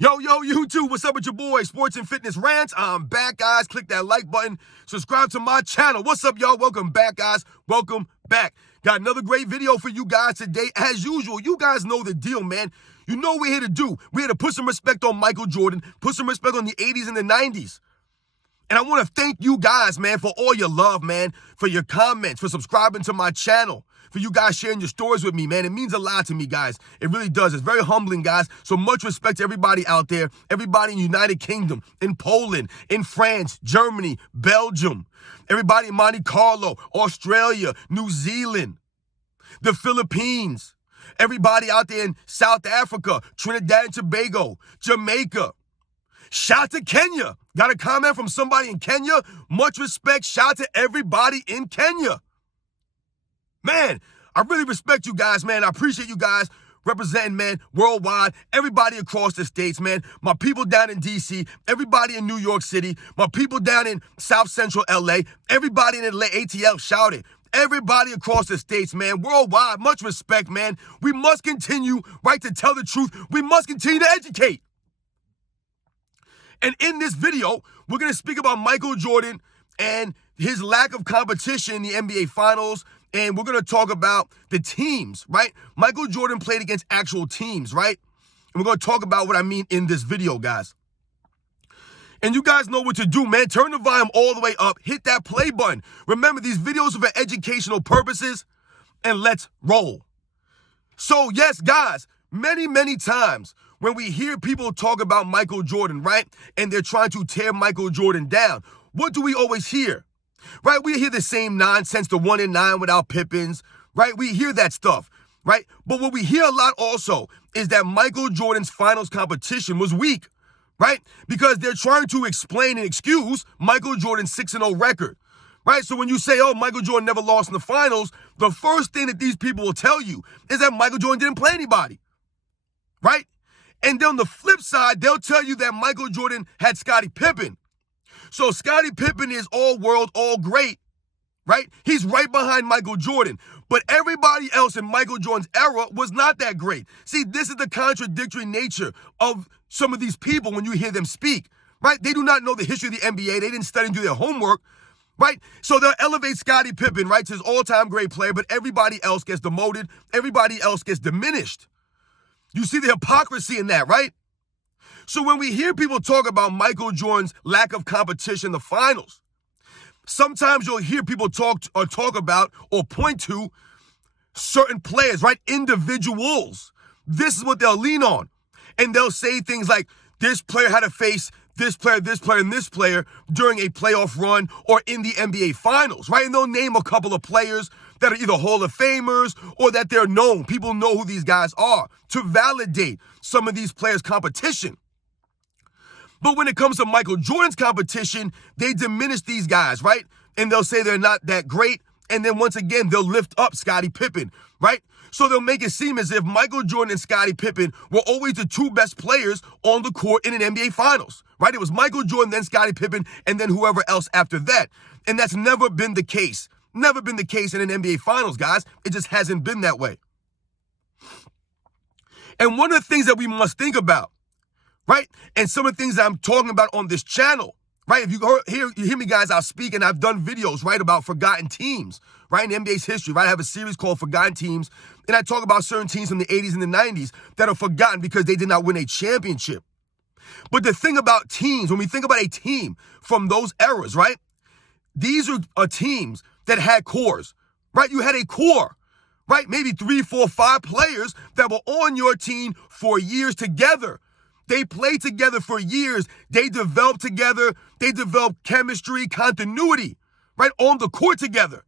Yo, YouTube, what's up with your boy? Sports and Fitness Rants. I'm back, guys. Click that like button. Subscribe to my channel. What's up, y'all? Welcome back, guys. Welcome back. Got another great video for you guys today. As usual, you guys know the deal, man. You know what we're here to do. We're here to put some respect on Michael Jordan, put some respect on the 80s and the 90s. And I want to thank you guys, man, for all your love, man, for your comments, for subscribing to my channel, for you guys sharing your stories with me, man. It means a lot to me, guys. It really does. It's very humbling, guys. So much respect to everybody out there, everybody in the United Kingdom, in Poland, in France, Germany, Belgium, everybody in Monte Carlo, Australia, New Zealand, the Philippines, everybody out there in South Africa, Trinidad and Tobago, Jamaica. Shout to Kenya. Got a comment from somebody in Kenya. Much respect. Shout to everybody in Kenya. Man, I really respect you guys, man. I appreciate you guys representing, man, worldwide. Everybody across the states, man. My people down in D.C., everybody in New York City, my people down in South Central L.A., everybody in Atlanta, ATL, shout it. Everybody across the states, man, worldwide, much respect, man. We must continue, right, to tell the truth. We must continue to educate. And in this video, we're going to speak about Michael Jordan and his lack of competition in the NBA Finals. And we're going to talk about the teams, right? Michael Jordan played against actual teams, right? And we're going to talk about what I mean in this video, guys. And you guys know what to do, man. Turn the volume all the way up. Hit that play button. Remember, these videos are for educational purposes. And let's roll. So, yes, guys, many times, when we hear people talk about Michael Jordan, right, and they're trying to tear Michael Jordan down, what do we always hear? Right, we hear the same nonsense, the 1 and 9 without Pippins, right? We hear that stuff, right? But what we hear a lot also is that Michael Jordan's finals competition was weak, right? Because they're trying to explain and excuse Michael Jordan's 6-0 record, right? So when you say, oh, Michael Jordan never lost in the finals, the first thing that these people will tell you is that Michael Jordan didn't play anybody, right? And then on the flip side, they'll tell you that Michael Jordan had Scottie Pippen. So Scottie Pippen is all world, all great, right? He's right behind Michael Jordan. But everybody else in Michael Jordan's era was not that great. See, this is the contradictory nature of some of these people when you hear them speak, right? They do not know the history of the NBA. They didn't study and do their homework, right? So they'll elevate Scottie Pippen, right, to his all-time great player, but everybody else gets demoted. Everybody else gets diminished. You see the hypocrisy in that, right? So when we hear people talk about Michael Jordan's lack of competition in the finals, sometimes you'll hear people talk about or point to certain players, right? Individuals. This is what they'll lean on. And they'll say things like, this player had to face this player, and this player during a playoff run or in the NBA Finals, right? And they'll name a couple of players that are either Hall of Famers or that they're known. People know who these guys are to validate some of these players' competition. But when it comes to Michael Jordan's competition, they diminish these guys, right? And they'll say they're not that great. And then once again, they'll lift up Scottie Pippen, right? So they'll make it seem as if Michael Jordan and Scottie Pippen were always the two best players on the court in an NBA Finals, right? It was Michael Jordan, then Scottie Pippen, and then whoever else after that. And that's never been the case. Never been the case in an NBA Finals, guys. It just hasn't been that way. And one of the things that we must think about, right, and some of the things that I'm talking about on this channel, right, if you hear me, guys, I'll speak, and I've done videos, right, about forgotten teams, right, in NBA's history, right? I have a series called Forgotten Teams, and I talk about certain teams from the 80s and the 90s that are forgotten because they did not win a championship. But the thing about teams, when we think about a team from those eras, right, these are teams that had cores, right? You had a core, right? Maybe 3, 4, 5 players that were on your team for years together. They played together for years. They developed together. They developed chemistry, continuity, right, on the court together.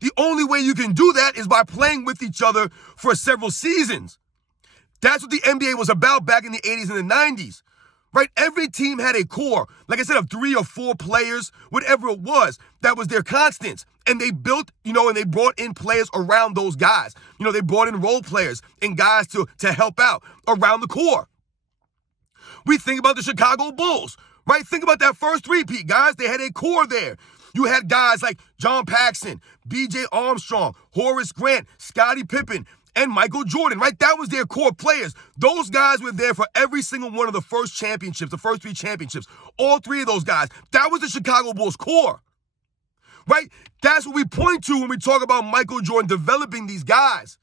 The only way you can do that is by playing with each other for several seasons. That's what the NBA was about back in the 80s and the 90s, right? Every team had a core, like I said, of 3 or 4 players, whatever it was, that was their constants. And they built, and they brought in players around those guys. They brought in role players and guys to help out around the core. We think about the Chicago Bulls, right? Think about that first three-peat, guys. They had a core there. You had guys like John Paxson, B.J. Armstrong, Horace Grant, Scottie Pippen, and Michael Jordan, right? That was their core players. Those guys were there for every single one of the first championships, the first three championships. All three of those guys. That was the Chicago Bulls core, right? That's what we point to when we talk about Michael Jordan developing these guys,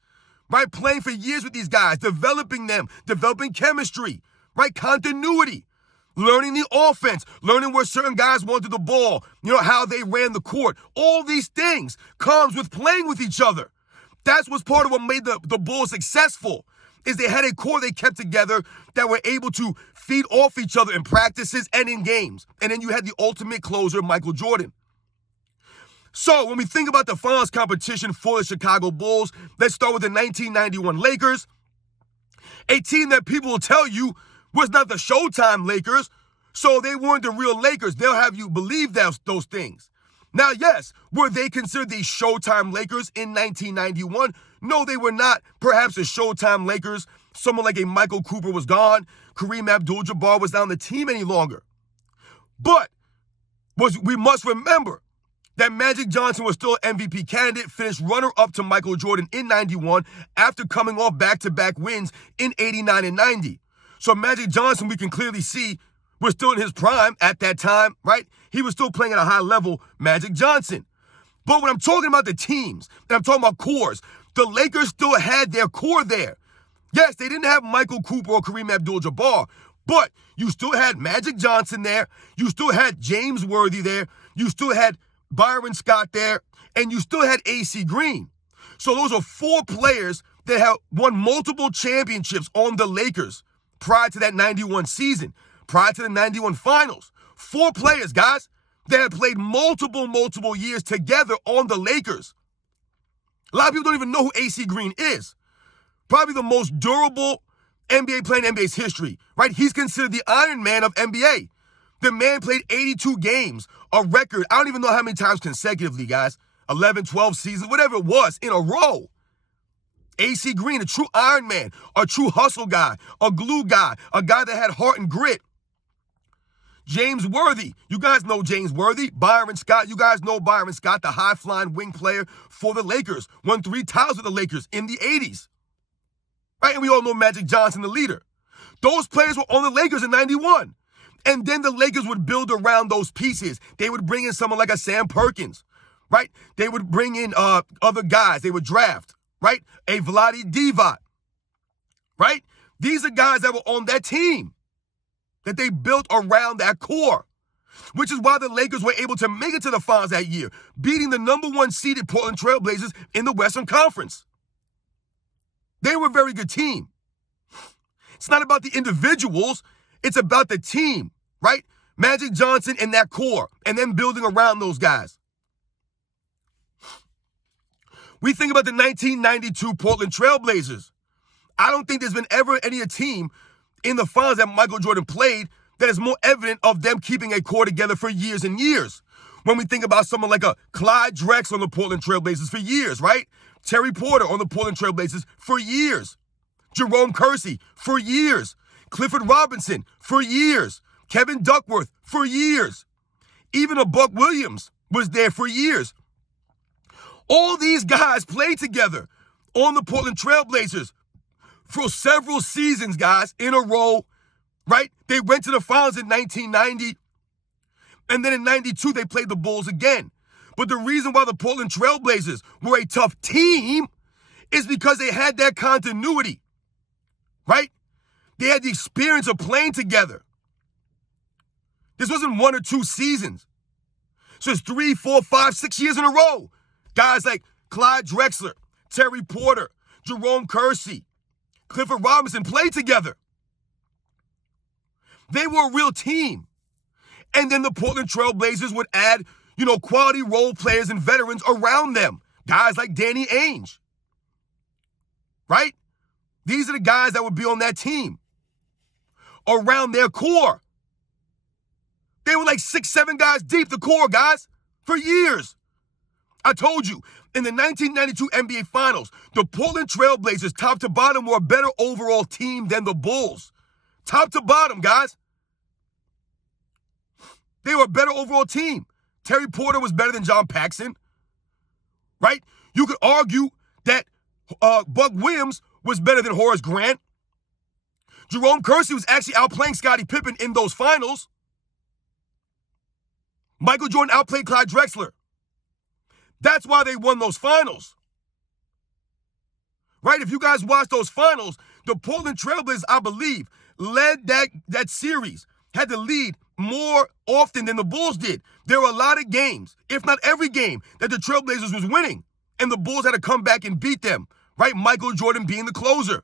right? Playing for years with these guys, developing them, developing chemistry, right? Continuity, learning the offense, learning where certain guys wanted the ball, how they ran the court. All these things comes with playing with each other. That's what's part of what made the Bulls successful, is they had a core they kept together that were able to feed off each other in practices and in games. And then you had the ultimate closer, Michael Jordan. So when we think about the finals competition for the Chicago Bulls, let's start with the 1991 Lakers, a team that people will tell you was not the Showtime Lakers, so they weren't the real Lakers. They'll have you believe those things. Now, yes, were they considered the Showtime Lakers in 1991? No, they were not. Perhaps the Showtime Lakers, someone like a Michael Cooper was gone. Kareem Abdul-Jabbar was not on the team any longer. But we must remember that Magic Johnson was still an MVP candidate, finished runner-up to Michael Jordan in 91 after coming off back-to-back wins in 89 and 90. So Magic Johnson, we can clearly see, was still in his prime at that time, right? He was still playing at a high level, Magic Johnson. But when I'm talking about the teams, and I'm talking about cores, the Lakers still had their core there. Yes, they didn't have Michael Cooper or Kareem Abdul-Jabbar, but you still had Magic Johnson there. You still had James Worthy there. You still had Byron Scott there. And you still had A.C. Green. So those are four players that have won multiple championships on the Lakers prior to that 91 season, prior to the 91 finals. Four players, guys, that had played multiple years together on the Lakers. A lot of people don't even know who A.C. Green is. Probably the most durable NBA player in NBA's history, right? He's considered the Iron Man of NBA. The man played 82 games, a record. I don't even know how many times consecutively, guys. 11, 12 seasons, whatever it was, in a row. A.C. Green, a true Iron Man, a true hustle guy, a glue guy, a guy that had heart and grit. James Worthy, you guys know James Worthy. Byron Scott, you guys know Byron Scott, the high-flying wing player for the Lakers. Won 3 titles with the Lakers in the 80s. Right, and we all know Magic Johnson, the leader. Those players were on the Lakers in 91. And then the Lakers would build around those pieces. They would bring in someone like a Sam Perkins, right? They would bring in other guys. They would draft, right? A Vlade Divac, right? These are guys that were on that team that they built around that core, which is why the Lakers were able to make it to the finals that year, beating the number 1 seeded Portland Trailblazers in the Western Conference. They were a very good team. It's not about the individuals. It's about the team, right? Magic Johnson and that core, and then building around those guys. We think about the 1992 Portland Trailblazers. I don't think there's been ever any team in the finals that Michael Jordan played that is more evident of them keeping a core together for years and years. When we think about someone like a Clyde Drexler on the Portland Trailblazers for years, right? Terry Porter on the Portland Trailblazers for years. Jerome Kersey for years. Clifford Robinson for years. Kevin Duckworth for years. Even a Buck Williams was there for years. All these guys played together on the Portland Trailblazers for several seasons, guys, in a row, right? They went to the finals in 1990, and then in 92, they played the Bulls again. But the reason why the Portland Trailblazers were a tough team is because they had that continuity, right? They had the experience of playing together. This wasn't 1 or 2 seasons. So it's 3, 4, 5, 6 years in a row. Guys like Clyde Drexler, Terry Porter, Jerome Kersey, Clifford Robinson played together. They were a real team. And then the Portland Trailblazers would add, quality role players and veterans around them. Guys like Danny Ainge. Right? These are the guys that would be on that team. Around their core. They were like 6, 7 guys deep, the core, guys, for years. I told you, in the 1992 NBA Finals, the Portland Trailblazers, top to bottom, were a better overall team than the Bulls. Top to bottom, guys. They were a better overall team. Terry Porter was better than John Paxson, right? You could argue that Buck Williams was better than Horace Grant. Jerome Kersey was actually outplaying Scottie Pippen in those finals. Michael Jordan outplayed Clyde Drexler. That's why they won those finals. Right? If you guys watch those finals, the Portland Trailblazers, I believe, led that series, had the lead more often than the Bulls did. There were a lot of games, if not every game, that the Trailblazers was winning, and the Bulls had to come back and beat them, right? Michael Jordan being the closer.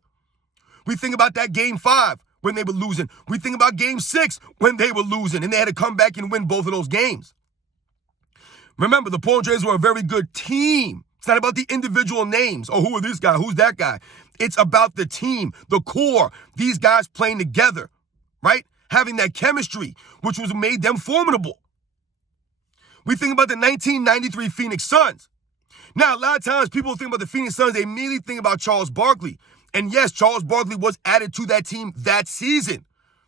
We think about that Game 5 when they were losing. We think about Game 6 when they were losing, and they had to come back and win both of those games. Remember, the Portland Trailblazers were a very good team. It's not about the individual names. Oh, who are this guy? Who's that guy? It's about the team, the core, these guys playing together, right? Having that chemistry, which was made them formidable. We think about the 1993 Phoenix Suns. Now, a lot of times people think about the Phoenix Suns, they immediately think about Charles Barkley. And yes, Charles Barkley was added to that team that season,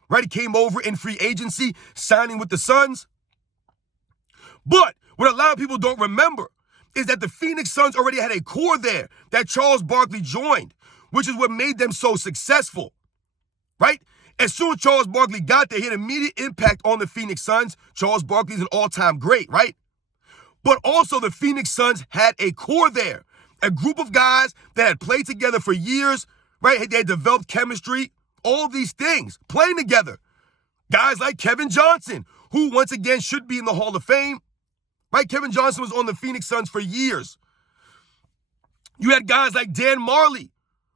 right? He came over in free agency, signing with the Suns. But what a lot of people don't remember is that the Phoenix Suns already had a core there that Charles Barkley joined, which is what made them so successful, right? As soon as Charles Barkley got there, he had immediate impact on the Phoenix Suns. Charles Barkley's an all-time great, right? But also the Phoenix Suns had a core there, a group of guys that had played together for years, right? They had developed chemistry, all these things, playing together. Guys like Kevin Johnson, who once again should be in the Hall of Fame, right? Kevin Johnson was on the Phoenix Suns for years. You had guys like Dan Marley,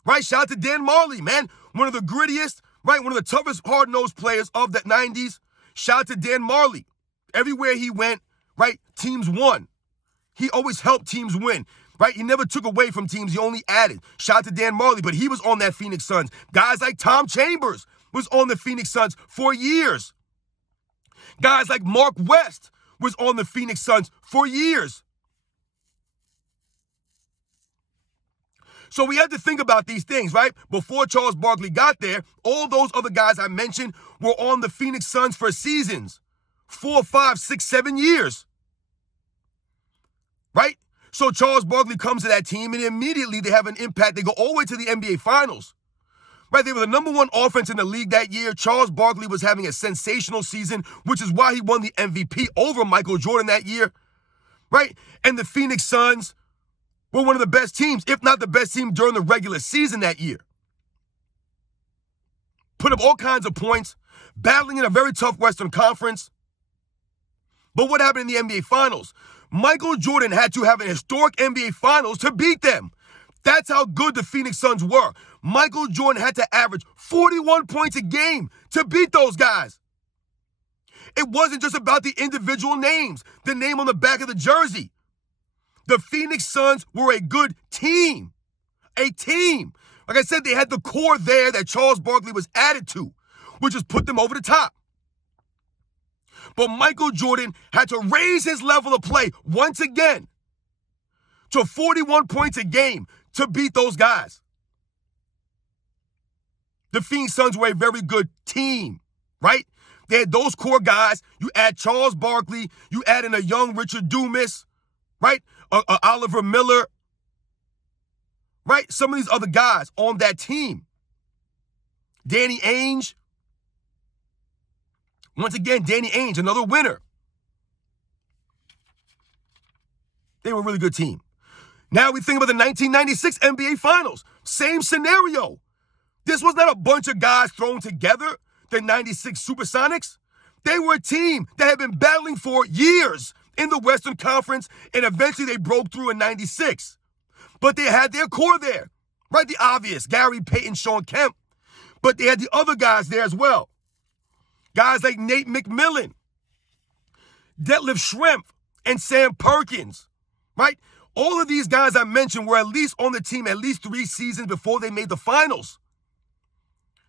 right? Shout out to Dan Marley, man. One of the grittiest, right? One of the toughest hard-nosed players of the 90s. Shout out to Dan Marley. Everywhere he went, right, teams won. He always helped teams win, right? He never took away from teams. He only added. Shout out to Dan Marley, but he was on that Phoenix Suns. Guys like Tom Chambers was on the Phoenix Suns for years. Guys like Mark West was on the Phoenix Suns for years. So we had to think about these things, right? Before Charles Barkley got there, all those other guys I mentioned were on the Phoenix Suns for seasons. 4, 5, 6, 7 years. Right? So Charles Barkley comes to that team and immediately they have an impact. They go all the way to the NBA Finals. Right? They were the number 1 offense in the league that year. Charles Barkley was having a sensational season, which is why he won the MVP over Michael Jordan that year. Right? And the Phoenix Suns were one of the best teams, if not the best team during the regular season that year. Put up all kinds of points, battling in a very tough Western Conference. But what happened in the NBA Finals? Michael Jordan had to have an historic NBA Finals to beat them. That's how good the Phoenix Suns were. Michael Jordan had to average 41 points a game to beat those guys. It wasn't just about the individual names, the name on the back of the jersey. The Phoenix Suns were a good team. A team. Like I said, they had the core there that Charles Barkley was added to, which has put them over the top. But Michael Jordan had to raise his level of play once again to 41 points a game to beat those guys. The Phoenix Suns were a very good team, right? They had those core guys. You add Charles Barkley, you add in a young Richard Dumas, right? Oliver Miller, right? Some of these other guys on that team. Danny Ainge. Once again, Danny Ainge, another winner. They were a really good team. Now we think about the 1996 NBA Finals. Same scenario. This was not a bunch of guys thrown together, the 96 SuperSonics. They were a team that had been battling for years in the Western Conference, and eventually they broke through in 96. But they had their core there, right? The obvious, Gary Payton, Shawn Kemp. But they had the other guys there as well. Guys like Nate McMillan, Detlef Schrempf, and Sam Perkins, right? All of these guys I mentioned were at least on the team at least 3 seasons before they made the finals.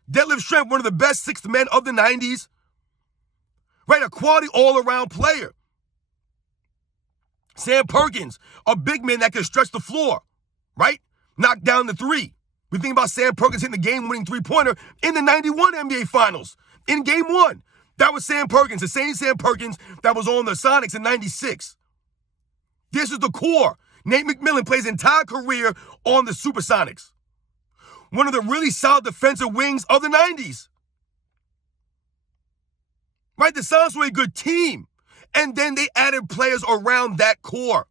Detlef Schrempf, one of the best sixth men of the 90s, right? A quality all-around player. Sam Perkins, a big man that can stretch the floor, right? Knock down the three. We think about Sam Perkins hitting the game-winning three-pointer in the 91 NBA Finals. In Game 1, that was Sam Perkins, the same Sam Perkins that was on the Sonics in 96. This is the core. Nate McMillan plays his entire career on the SuperSonics. One of the really solid defensive wings of the 90s. Right? The Sonics were a good team. And then they added players around that core.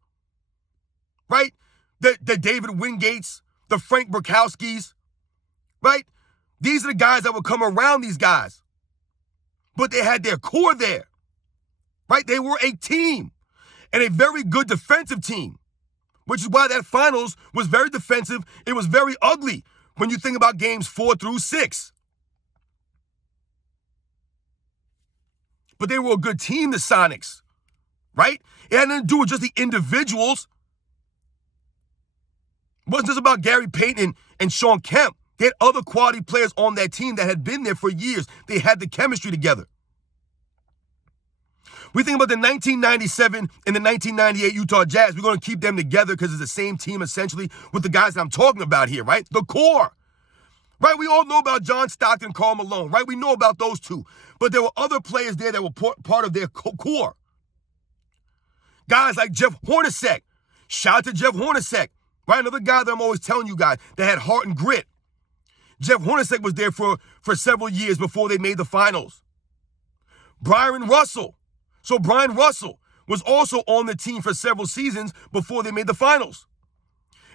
Right? The David Wingates, the Frank Burkowskis. Right? These are the guys that would come around these guys. But they had their core there. Right? They were a team. And a very good defensive team. Which is why that finals was very defensive. It was very ugly when you think about games 4 through 6. But they were a good team, the Sonics. Right? It had nothing to do with just the individuals. It wasn't just about Gary Payton and Shawn Kemp. They had other quality players on that team that had been there for years. They had the chemistry together. We think about the 1997 and the 1998 Utah Jazz. We're going to keep them together because it's the same team essentially with the guys that I'm talking about here, right? The core. Right? We all know about John Stockton, Karl Malone, right? We know about those two. But there were other players there that were part of their core. Guys like Jeff Hornacek. Shout out to Jeff Hornacek. Right? Another guy that I'm always telling you guys that had heart and grit. Jeff Hornacek was there for several years before they made the finals. Brian Russell. So Brian Russell was also on the team for several seasons before they made the finals.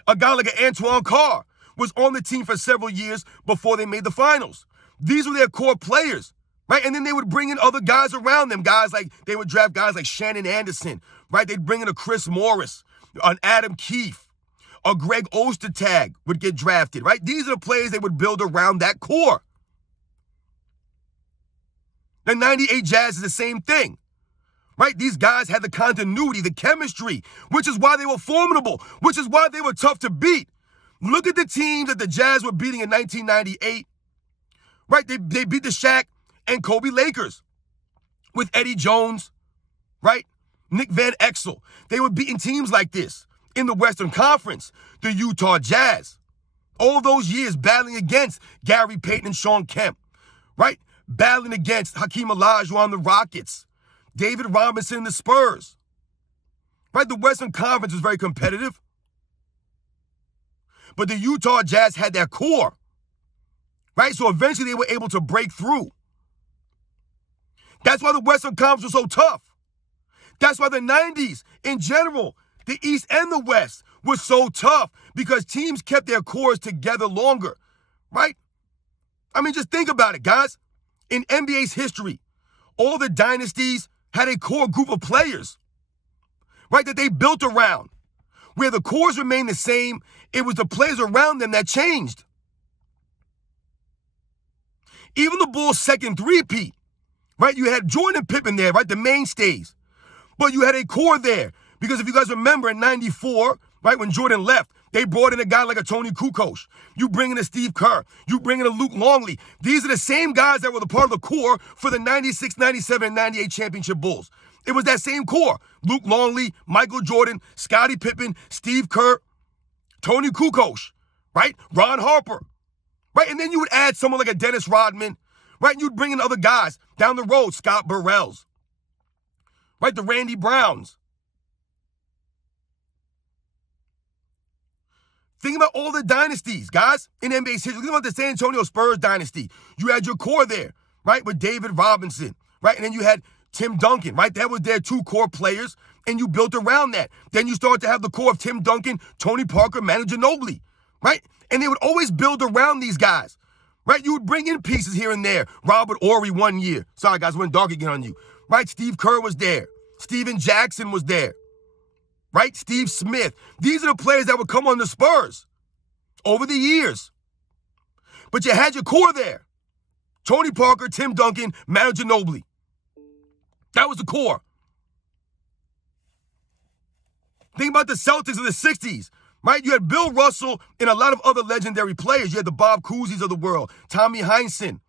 A guy like Antoine Carr was on the team for several years before they made the finals. These were their core players, right? And then they would bring in other guys around them. They would draft guys like Shannon Anderson, right? They'd bring in a Chris Morris, an Adam Keefe, a Greg Ostertag would get drafted, right? These are the players they would build around that core. The 98 Jazz is the same thing. Right? These guys had the continuity, the chemistry, which is why they were formidable, which is why they were tough to beat. Look at the teams that the Jazz were beating in 1998. Right? They beat the Shaq and Kobe Lakers with Eddie Jones, right? Nick Van Exel. They were beating teams like this in the Western Conference, the Utah Jazz. All those years battling against Gary Payton and Shawn Kemp, right? Battling against Hakeem Olajuwon on the Rockets. David Robinson and the Spurs. Right? The Western Conference was very competitive. But the Utah Jazz had that core. Right? So eventually they were able to break through. That's why the Western Conference was so tough. That's why the 90s in general, the East and the West, was so tough because teams kept their cores together longer. Right? I mean, just think about it, guys. In NBA's history, all the dynasties had a core group of players, right, that they built around. Where the cores remained the same, it was the players around them that changed. Even the Bulls' second three-peat, right, you had Jordan and Pippen there, right, the mainstays. But you had a core there, because if you guys remember in 94, right, when Jordan left, they brought in a guy like a Tony Kukoc. You bring in a Steve Kerr. You bring in a Luke Longley. These are the same guys that were the part of the core for the 96, 97, and 98 championship Bulls. It was that same core. Luke Longley, Michael Jordan, Scottie Pippen, Steve Kerr, Tony Kukoc, right? Ron Harper, right? And then you would add someone like a Dennis Rodman, right? And you'd bring in other guys down the road, Scott Burrells, right? The Randy Browns. Think about all the dynasties, guys, in NBA's history. Think about the San Antonio Spurs dynasty. You had your core there, right, with David Robinson, right? And then you had Tim Duncan, right? That was their two core players, and you built around that. Then you start to have the core of Tim Duncan, Tony Parker, Manu Ginobili, right? And they would always build around these guys, right? You would bring in pieces here and there. Robert Horry 1 year. Sorry, guys, went dark again on you, right? Steve Kerr was there. Steven Jackson was there. Right? Steve Smith. These are the players that would come on the Spurs over the years. But you had your core there. Tony Parker, Tim Duncan, Manu Ginobili. That was the core. Think about the Celtics of the 60s, right? You had Bill Russell and a lot of other legendary players. You had the Bob Cousy's of the world, Tommy Heinsohn,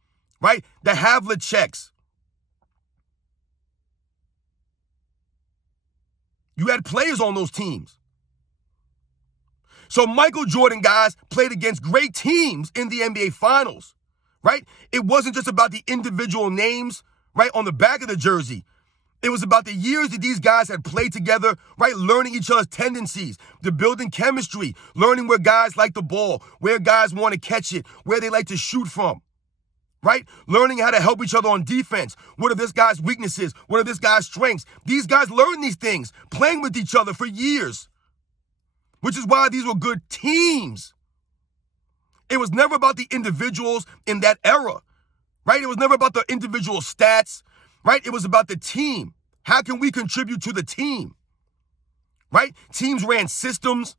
right? The Havliceks. You had players on those teams. So Michael Jordan, guys, played against great teams in the NBA Finals, right? It wasn't just about the individual names, right, on the back of the jersey. It was about the years that these guys had played together, right? Learning each other's tendencies, the building chemistry, learning where guys like the ball, where guys want to catch it, where they like to shoot from, right? Learning how to help each other on defense. What are this guy's weaknesses? What are this guy's strengths? These guys learned these things, playing with each other for years, which is why these were good teams. It was never about the individuals in that era, right? It was never about the individual stats, right? It was about the team. How can we contribute to the team, right? Teams ran systems,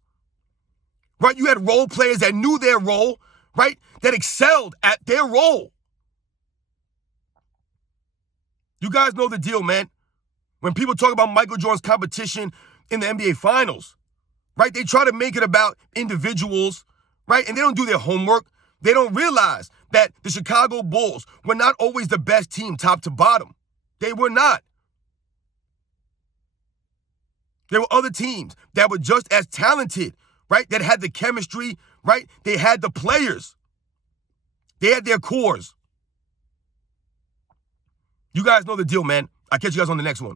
right? You had role players that knew their role, right? That excelled at their role. You guys know the deal, man. When people talk about Michael Jordan's competition in the NBA Finals, right? They try to make it about individuals, right? And they don't do their homework. They don't realize that the Chicago Bulls were not always the best team top to bottom. They were not. There were other teams that were just as talented, right? That had the chemistry, right? They had the players. They had their cores. You guys know the deal, man. I'll catch you guys on the next one.